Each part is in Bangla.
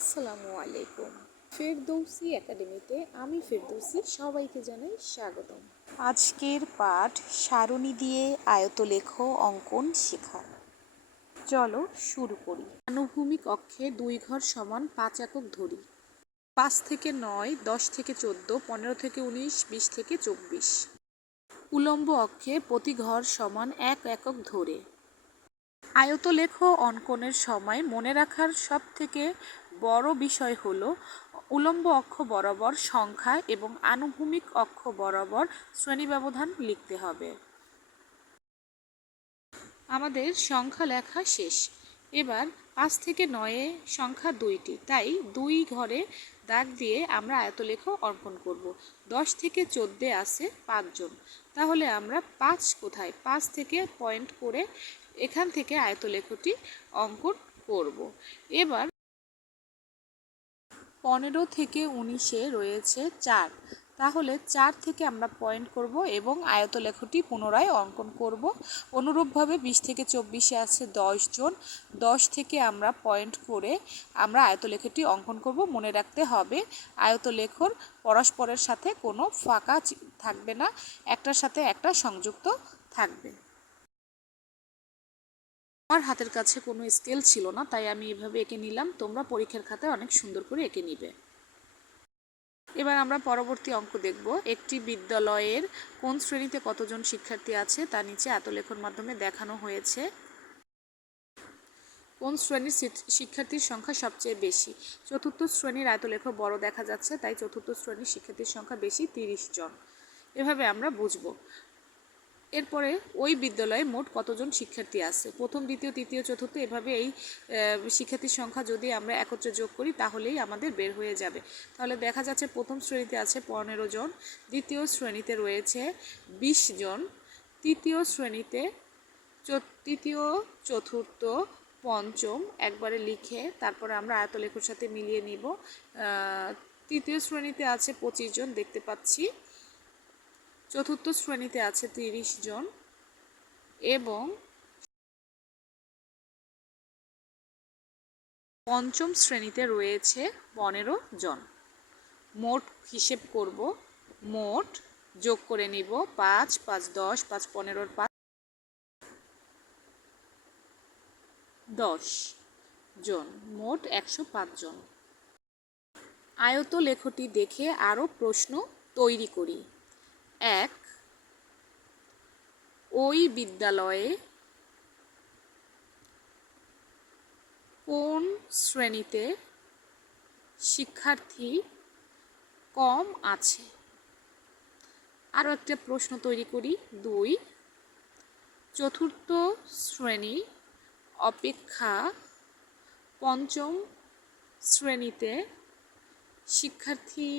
আসসালামু আলাইকুম। ফেরদৌসি একাডেমিতে আমি ফেরদৌসি, সবাইকে জানাই স্বাগতম। আজকের পাঠ সারণী দিয়ে আয়তলেখ অঙ্কন শেখা। চলো শুরু করি। আনুভূমিক অক্ষে 2 ঘর সমান 5 একক ধরি। 5 থেকে 9, 10 থেকে 14, 15 থেকে 19, 20 থেকে 24। উলম্ব অক্ষে প্রতি ঘর সমান 1 একক ধরে। আয়তলেখ অঙ্কনের সময় মনে রাখার সব থেকে বড় বিষয় হলো উলম্ব অক্ষ বরাবর সংখ্যা এবং আনুভূমিক অক্ষ বরাবর শ্রেণী ব্যবধান লিখতে হবে। আমাদের সংখ্যা লেখা শেষ। এবার 5 থেকে 9 সংখ্যা 2টি, তাই 2 ঘরে দাগ দিয়ে আমরা আয়তলেখ অঙ্কন করব। 10 থেকে 14 আছে 5 জন, তাহলে আমরা 5 কোথায়, 5 থেকে পয়েন্ট করে এখান থেকে আয়তলেখটি অঙ্কন করব। এবার 15 থেকে 19-এ রয়েছে 4, তাহলে 4 থেকে আমরা পয়েন্ট করব এবং আয়তলেখটি পুনরায় অঙ্কন করব। অনুরূপভাবে 20 থেকে 24-এ আছে 10 জন, 10 থেকে আমরা পয়েন্ট করে আমরা আয়তলেখটি অঙ্কন করব। মনে রাখতে হবে আয়তলেখর পরস্পরের সাথে কোনো ফাঁকা থাকবে না, একটার সাথে একটা সংযুক্ত থাকবে। আমার হাতের কাছে কোনো স্কেল ছিল না, তাই আমি এভাবে এঁকে নিলাম। তোমরা পরীক্ষার খাতায় অনেক সুন্দর করে এঁকে নিবে। এবার আমরা পরবর্তী অঙ্ক দেখব। একটি বিদ্যালয়ের কোন শ্রেণীতে কতজন শিক্ষার্থী আছে তা নিচে আয়তলেখর মাধ্যমে দেখানো হয়েছে। কোন শ্রেণীর শিক্ষার্থীর সংখ্যা সবচেয়ে বেশি? চতুর্থ শ্রেণীর আয়তলেখ বড় দেখা যাচ্ছে, তাই চতুর্থ শ্রেণীর শিক্ষার্থীর সংখ্যা বেশি, 30 জন। এভাবে আমরা বুঝব। এরপরে ওই বিদ্যালয়ে মোট কতজন শিক্ষার্থী আছে? প্রথম, দ্বিতীয়, তৃতীয়, চতুর্থ, এভাবে এই শিক্ষার্থীর সংখ্যা যদি আমরা একত্রে যোগ করি তাহলেই আমাদের বের হয়ে যাবে। তাহলে দেখা যাচ্ছে প্রথম শ্রেণীতে আছে 15 জন, দ্বিতীয় শ্রেণীতে রয়েছে 20 জন, তৃতীয় শ্রেণীতে, তৃতীয়, চতুর্থ, পঞ্চম একবারে লিখে তারপরে আমরা আয়তলেখের সাথে মিলিয়ে নিব। তৃতীয় শ্রেণীতে আছে 25 জন দেখতে পাচ্ছি, চতুর্থ শ্রেণীতে আছে 30 জন এবং পঞ্চম শ্রেণীতে রয়েছে 15 জন। মোট হিসেব করব, মোট যোগ করে নিব 5, 5, 10, 5, 15, 5, 10 জন, মোট 105 জন। আয়তলেখটি দেখে আরও প্রশ্ন তৈরি করি। 1, ওই বিদ্যালয়ে কোন শ্রেণীতে শিক্ষার্থী কম আছে? আরও একটা প্রশ্ন তৈরি করি। 2, চতুর্থ শ্রেণী অপেক্ষা পঞ্চম শ্রেণীতে শিক্ষার্থী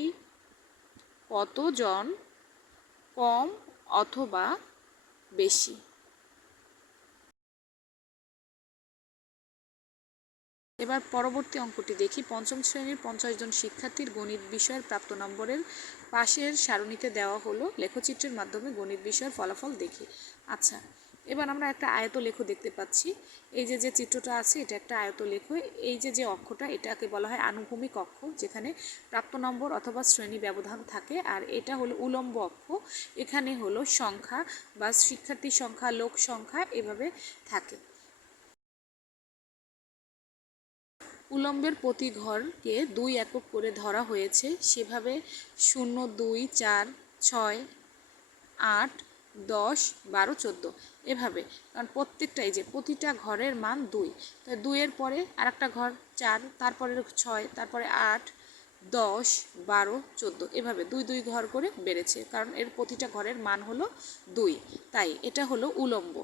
কতজন কম অথবা বেশি? এবার পরবর্তী অঙ্কটি দেখি। পঞ্চম শ্রেণীর 50 জন শিক্ষার্থীর গণিত বিষয়ের প্রাপ্ত নম্বরের পাশের সারণীতে দেওয়া হলো। লেখচিত্রের মাধ্যমে গণিত বিষয়ের ফলাফল দেখি। আচ্ছা, এবার আমরা একটা আয়তলেখ দেখতে পাচ্ছি। এই যে চিত্রটা আছে এটা একটা আয়তলেখ। এই যে অক্ষটা এটাকে বলা হয় আনুভূমিক অক্ষ, যেখানে প্রাপ্ত নম্বর অথবা শ্রেণী ব্যবধান থাকে। আর এটা হলো উলম্ব অক্ষ, এখানে হলো সংখ্যা বা শিক্ষার্থী সংখ্যা, লোক সংখ্যা এভাবে থাকে। উলম্বের প্রতি ঘরকে 2 একক করে ধরা হয়েছে, সেভাবে 0, 2, 4, 6, 8, 10, 12, 14 এভাবে, কারণ প্রত্যেকটা এই যে প্রতিটা ঘরের মান 2, তাই 2-এর পরে আরেকটা ঘর 4, তারপরে 6, তারপরে 8, 10, 12, 14 এভাবে 2 2 ঘর করে বেড়েছে, কারণ এর প্রতিটা ঘরের মান হলো 2, তাই এটা হলো উলম্ব।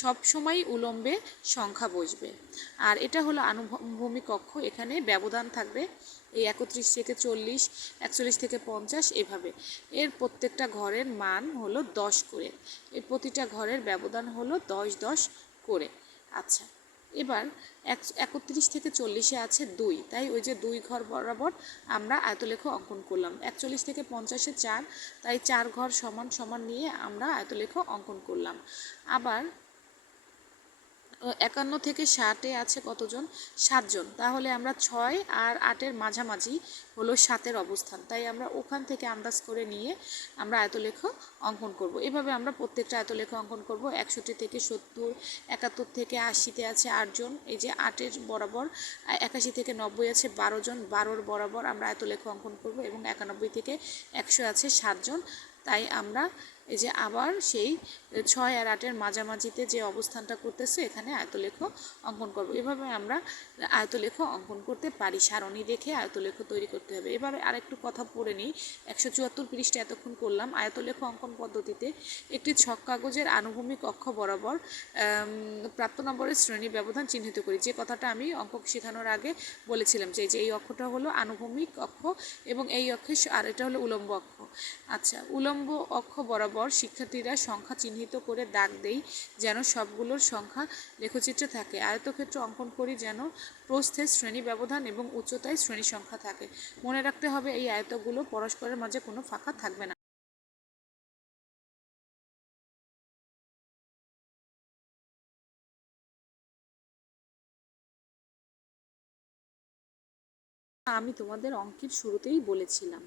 সব সময় উলম্বে সংখ্যা বসবে। আর এটা হলো আনুভূমিক অক্ষ, এখানে ব্যবধান থাকবে এই 31 থেকে 40, 41 থেকে 50 এভাবে। এর প্রত্যেকটা ঘরের মান হলো 10 করে, এর প্রতিটা ঘরের ব্যবধান হলো 10 10 করে। আচ্ছা, এবার 31 থেকে 40-এ আছে 2, তাই ওই যে 2 ঘর বরাবর আমরা আয়তলেখ অঙ্কন করলাম। 41 থেকে 50-এ 4, তাই 4 ঘর সমান সমান নিয়ে আমরা আয়তলেখ অঙ্কন করলাম। আবার 51 থেকে 60-এ আছে কতজন? 7 জন। তাহলে আমরা 6 আর 8-এর মাঝামাঝি হলো 7-এর অবস্থান, তাই আমরা ওখান থেকে আন্দাজ করে নিয়ে আমরা আয়তলেখ অঙ্কন করব। এভাবে আমরা প্রত্যেকটা আয়তলেখ অঙ্কন করব। 61 থেকে 70, 71 থেকে 80-তে আছে 8 জন, এই যে 8-এর বরাবর। 81 থেকে 90 আছে 12 জন, 12-র বরাবর আমরা আয়তলেখ অঙ্কন করব। এবং 91 থেকে 100 আছে 7 জন, তাই আমরা এই যে আবার সেই 6 আর 8-এর মাঝামাঝিতে যে অবস্থানটা করতেছে এখানে আয়তলেখ অঙ্কন করব। এভাবে আমরা আয়তলেখ অঙ্কন করতে পারি। সারণী দেখে আয়তলেখ তৈরি করতে হবে। এবারে আরেকটু কথা পড়ে নিই। 174 পৃষ্ঠা এতক্ষণ করলাম। আয়তলেখ অঙ্কন পদ্ধতিতে একটি ছক কাগজের আনুভূমিক অক্ষ বরাবর প্রাপ্ত নম্বরের শ্রেণী ব্যবধান চিহ্নিত করি। যে কথাটা আমি অঙ্ক শেখানোর আগে বলেছিলাম যে এই অক্ষটা হলো আনুভূমিক অক্ষ এবং এই অক্ষে আর এটা হলো উলম্ব অক্ষ। আচ্ছা, উলম্ব অক্ষ বরাবর শিক্ষার্থীরা সংখ্যা চিহ্নিত করে দাগ দেই যেন সবগুলোর সংখ্যা লেখচিত্রে থাকে। আয়তক্ষেত্র অঙ্কন করি যেন প্রস্থে শ্রেণী ব্যবধান এবং উচ্চতায় শ্রেণী সংখ্যা থাকে। মনে রাখতে হবে এই আয়তগুলো পরস্পরের মাঝে কোনো ফাঁকা থাকবে না। আমি তোমাদের অঙ্কের শুরুতেই বলেছিলাম